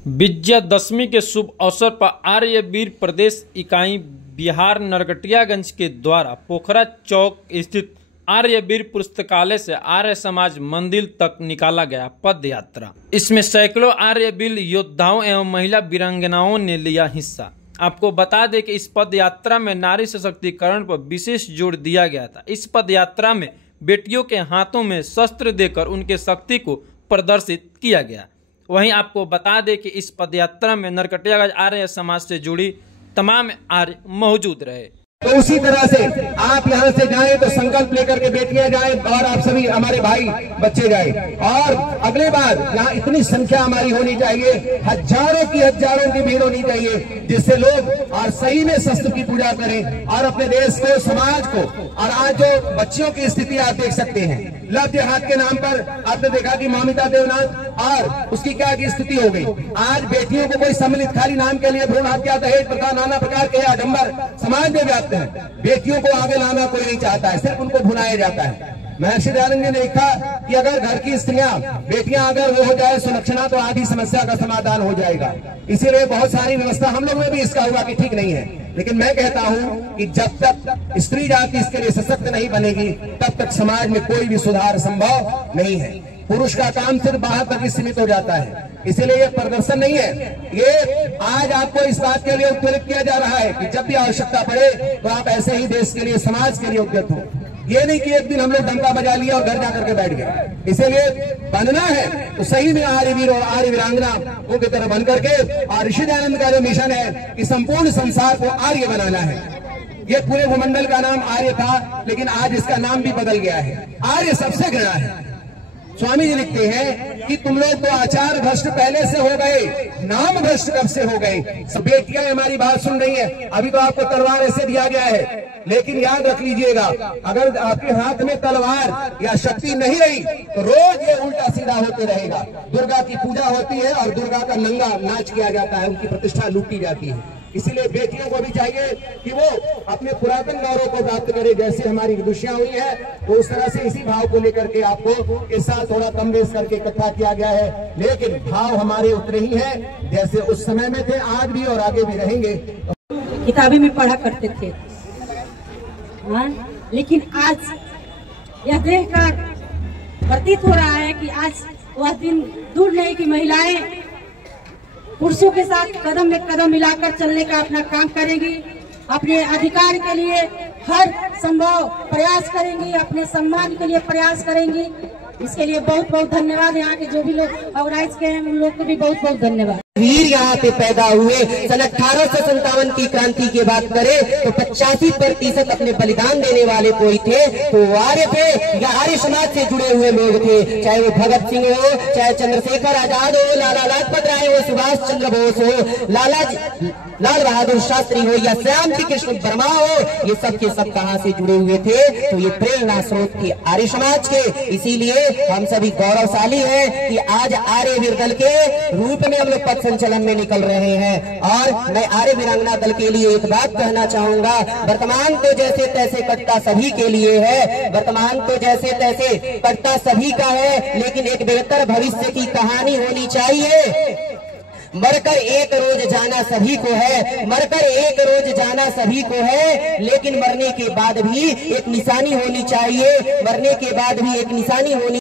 विजयादशमी के शुभ अवसर पर आर्यवीर प्रदेश इकाई बिहार नरकटियागंज के द्वारा पोखरा चौक स्थित आर्यवीर पुस्तकालय से आर्य समाज मंदिर तक निकाला गया पद यात्रा। इसमें सैकड़ों आर्यवीर योद्धाओं एवं महिला वीरांगनाओं ने लिया हिस्सा। आपको बता दें कि इस पद यात्रा में नारी सशक्तिकरण पर विशेष जोर दिया गया था। इस पद यात्रा में बेटियों के हाथों में शस्त्र देकर उनके शक्ति को प्रदर्शित किया गया। वहीं आपको बता दें कि इस पदयात्रा में नरकटियागंज आर्य समाज से जुड़ी तमाम आर्य मौजूद रहे। तो उसी तरह से आप यहाँ से जाएं तो संकल्प लेकर के बेटियां जाएं और आप सभी हमारे भाई बच्चे जाएं। और अगले बार यहाँ इतनी संख्या हमारी होनी चाहिए, हजारों की भीड़ होनी चाहिए, जिससे लोग और सही में शस्त्र की पूजा करें और अपने देश को, समाज को। और आज जो बच्चियों की स्थिति आप देख सकते हैं, लव जिहाद के नाम पर आपने देखा कि ममिता देवनाथ और उसकी क्या की स्थिति हो गई। आज बेटियों को कोई सम्मिलित खाली नाम के लिए भ्रूण हत्या, दहेज प्रथा, नाना प्रकार के आडंबर समाज में व्याप्त है। बेटियों को आगे लाना कोई नहीं चाहता है, सिर्फ उनको भुलाया जाता है। महर्षि दयानंद जी ने लिखा कि अगर घर की स्त्रियां, बेटियां अगर वो हो जाए सुलक्षणा तो आधी समस्या का समाधान हो जाएगा। इसीलिए बहुत सारी व्यवस्था हम लोग में भी इसका हुआ कि ठीक नहीं है। लेकिन मैं कहता हूं कि जब तक स्त्री जाति इसके लिए सशक्त नहीं बनेगी, तब तक समाज में कोई भी सुधार संभव नहीं है। पुरुष का काम सिर्फ बाहर तक ही सीमित हो जाता है। इसीलिए ये प्रदर्शन नहीं है, ये आज आपको इस बात के लिए उत्प्रेरित किया जा रहा है कि जब भी आवश्यकता पड़े तो आप ऐसे ही देश के लिए, समाज के लिए उद्यत हो। ये नहीं कि एक दिन हम लोग डंका बजा लिया और घर जाकर के बैठ गए। इसीलिए बनना है तो सही में आर्यवीर और आर्य वीरांगना की तरह बन करके, और ऋषि दयानंद का जो मिशन है कि संपूर्ण संसार को आर्य बनाना है। ये पूरे भूमंडल का नाम आर्य था, लेकिन आज इसका नाम भी बदल गया है, आर्य सबसे घृणा है। स्वामी जी लिखते हैं कि तुम लोग तो आचार भ्रष्ट पहले से हो गए, नाम भ्रष्ट कब से हो गए। सब बेटियां हमारी बात सुन रही हैं। अभी तो आपको तलवार ऐसे दिया गया है, लेकिन याद रख लीजिएगा, अगर आपके हाथ में तलवार या शक्ति नहीं रही तो रोज ये उल्टा सीधा होते रहेगा। दुर्गा की पूजा होती है और दुर्गा का नंगा नाच किया जाता है, उनकी प्रतिष्ठा लूटी जाती है। इसीलिए बेटियों को भी चाहिए कि वो अपने पुरातन गौरव को प्राप्त करे। जैसे हमारी विदुषियां हुई है, तो उस तरह से इसी भाव को लेकर के आपको इस साल थोड़ा कम बेस करके इकट्ठा किया गया है। लेकिन भाव हमारे उतरे ही हैं, जैसे उस समय में थे, आज भी और आगे भी रहेंगे। किताबें में पढ़ा करते थे, लेकिन आज यह देखकर प्रतीत हो रहा है कि आज वह दिन दूर नहीं कि महिलाएं पुरुषों के साथ कदम में कदम मिलाकर चलने का अपना काम करेंगी, अपने अधिकार के लिए हर संभव प्रयास करेंगी, अपने सम्मान के लिए प्रयास करेंगी। इसके लिए बहुत बहुत धन्यवाद। यहाँ के जो भी लोग ऑर्गेनाइज किए हैं उन लोग को भी बहुत बहुत धन्यवाद। वीर यहाँ पे पैदा हुए। सन 1857 की क्रांति की बात करें तो 85% अपने बलिदान देने वाले कोई थे तो आर्य थे या आर्य समाज से जुड़े हुए लोग थे। चाहे वो भगत सिंह हो, चाहे चंद्रशेखर आजाद हो, लाला लाजपत राय हो, सुभाष चंद्र बोस हो, लाल बहादुर शास्त्री हो या श्याम जी कृष्ण वर्मा हो, ये सब के सब कहाँ से जुड़े हुए थे तो ये प्रेरणा स्रोत थे आर्य समाज के। इसीलिए हम सभी गौरवशाली हैं कि आज आर्य वीर दल के रूप में हम लोग पथ संचलन में निकल रहे हैं। और मैं आर्य वीरांगना दल के लिए एक बात कहना चाहूंगा, वर्तमान तो जैसे तैसे कटता सभी के लिए है, वर्तमान तो जैसे तैसे कटता सभी का है, लेकिन एक बेहतर भविष्य की कहानी होनी चाहिए। मरकर एक रोज जाना सभी को है, मरकर एक रोज जाना सभी को है, लेकिन मरने के बाद भी एक निशानी होनी चाहिए, मरने के बाद भी एक निशानी होनी